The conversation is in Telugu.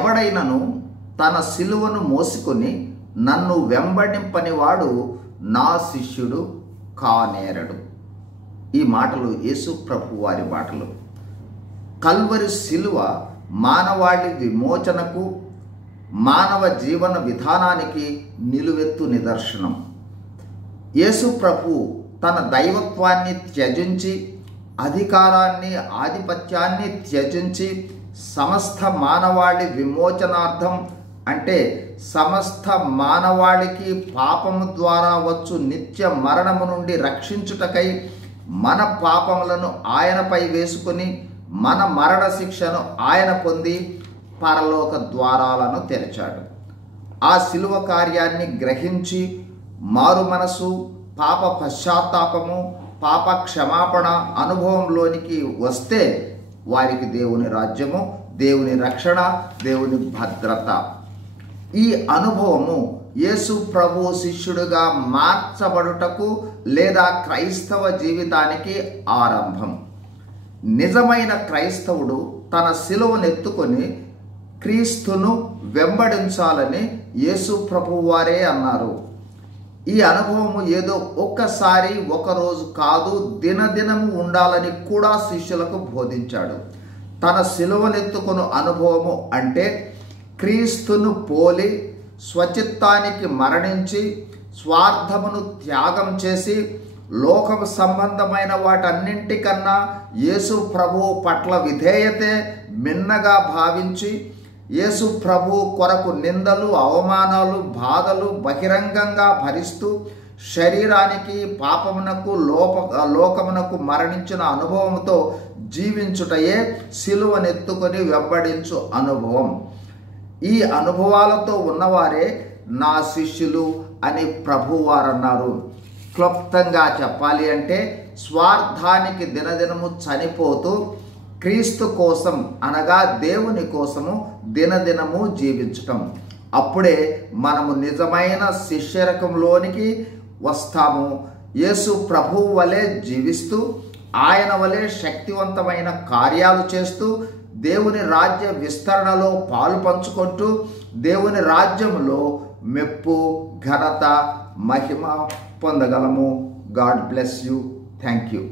ఎవడైనను తన సిలువను మోసుకొని నన్ను వెంబడింపనివాడు నా శిష్యుడు కానేరడు. ఈ మాటలు యేసు ప్రభు వారి మాటలు. కల్వరి సిలువ మానవాళి విమోచనకు, మానవ జీవన విధానానికి నిలువెత్తు నిదర్శనం. యేసు ప్రభు తన దైవత్వాన్ని త్యజించి, అధికారాన్ని, ఆధిపత్యాన్ని త్యజించి సమస్త మానవాళి విమోచనార్థం, అంటే సమస్త మానవాళికి పాపము ద్వారా వచ్చు నిత్య మరణము నుండి రక్షించుటకై మన పాపములను ఆయనపై వేసుకుని మన మరణ శిక్షను ఆయన పొంది పరలోక ద్వారాలను తెరిచాడు. ఆ శిలువ కార్యాన్ని గ్రహించి మారు మనసు, పాప పశ్చాత్తాపము, పాప క్షమాపణ అనుభవంలోనికి వస్తే వారికి దేవుని రాజ్యము, దేవుని రక్షణ, దేవుని భద్రత. ఈ అనుభవము యేసు ప్రభు శిష్యుడిగా మార్చబడుటకు లేదా క్రైస్తవ జీవితానికి ఆరంభం. నిజమైన క్రైస్తవుడు తన సిలువనెత్తుకొని క్రీస్తును వెంబడించాలని యేసు ప్రభు వారే అన్నారు. ఈ అనుభవము ఏదో ఒక్కసారి ఒకరోజు కాదు, దినదినము ఉండాలని కూడా శిష్యులకు బోధించాడు. తన సిలువనెత్తుకొను అనుభవము అంటే క్రీస్తును పోలి స్వచిత్తానికి మరణించి స్వార్థమును త్యాగం చేసి లోక సంబంధమైన వాటన్నింటికన్నా యేసు ప్రభువు పట్ల విధేయతే మిన్నగా భావించి యేసు ప్రభు కొరకు నిందలు, అవమానాలు, బాధలు బహిరంగంగా భరిస్తూ శరీరానికి, పాపమునకు, లోకమునకు మరణించిన అనుభవంతో జీవించుటయే సిలువనెత్తుకొని వెంబడించు అనుభవం. ఈ అనుభవాలతో ఉన్నవారే నా శిష్యులు అని ప్రభువారన్నారు. క్లుప్తంగా చెప్పాలి అంటే స్వార్థానికి దినదినము చనిపోతూ క్రీస్తు కోసం అనగా దేవుని కోసము దినదినము జీవించటం. అప్పుడే మనము నిజమైన శిష్యరకంలోనికి వస్తాము. యేసు ప్రభువు వలె జీవిస్తూ, ఆయన వలె శక్తివంతమైన కార్యాలు చేస్తూ, దేవుని రాజ్య విస్తరణలో పాలు పంచుకుంటూ దేవుని రాజ్యంలో మెప్పు, ఘనత, మహిమ పొందగలము. God bless you. Thank you.